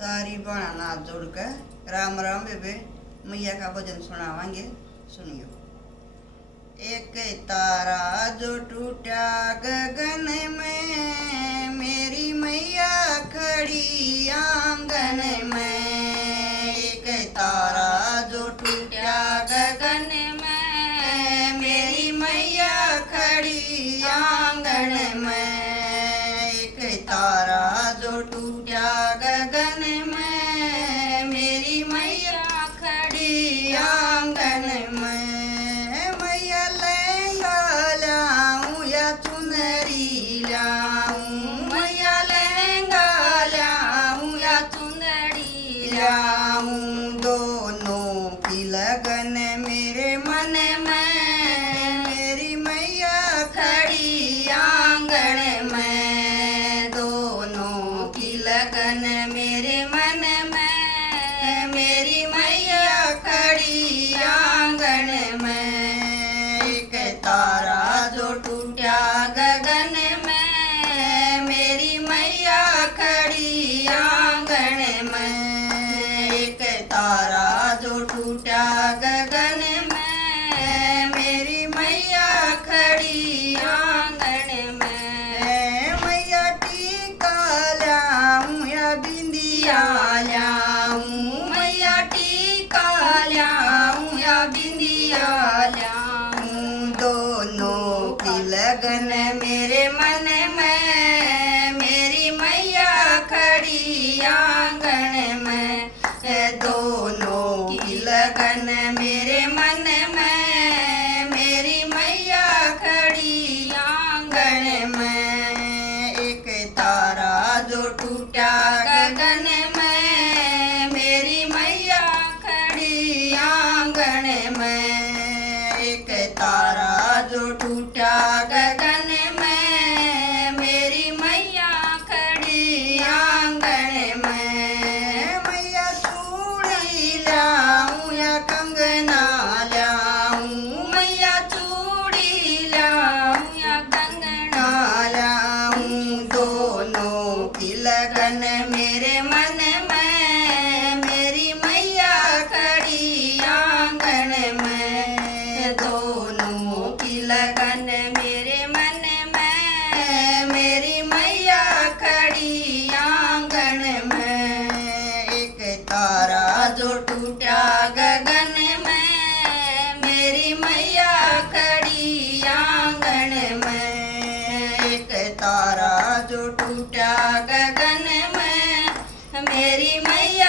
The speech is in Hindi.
सारी बाणा हाथ जोड़ कर राम राम बेबे मैया का भजन सुनावांगे। सुनियो। एक तारा जो टूटा गगन में, मेरी मैया खड़ी आंगन में। एक तारा जो टूटा गगन में, मेरी मैया खड़ी आंगन में। एक तारा जो टूटा गगन में, मेरी मैया खड़ी आंगन में। मैया लहंगा लाऊं या चुनरी लाऊं, मैया लहंगा लाऊं या चुनरी लाऊं, दोनों की लगन मेरे मन में। मेरी मैया खड़ी आंगन में, दोनों की लगन मेरे मन में। मेरी मैया खड़ी आंगन में। एक तारा जो टूटा गगन में, मेरी मैया खड़ी आंगन में। एक तारा जो टूटा गगन में, मेरी मैया खड़ी आंगन में। मैया टीका लाऊं या बिंदिया लाऊं, मैया टीका लाऊं या बिंदिया लाऊं, दोनों की लगन मेरे मन में। मेरी मैया खड़ी आंगन में, दोनों की लगन मेरे मन में। मेरी मैया खड़ी आंगन में। एक तारा जो टूटा गगन में, मेरी मैया खड़ी आंगन में। एक तारा जो टूटा गगन में, मेरी मैया खड़ी आंगन में। मैया चूड़ी लाऊं या कंगना लाऊं, मैया चूड़ी लाऊं या कंगना लाऊं, दोनों की लगन मेरे मन में। मेरी मैया खड़ी आंगन में, दोनों की लगन मेरे मन में। मेरी मैया खड़ी आंगन में। एक तारा जो टूटा गगन में, मेरी मैया खड़ी आंगन में। एक तारा जो टूटा गगन में, मेरी मैया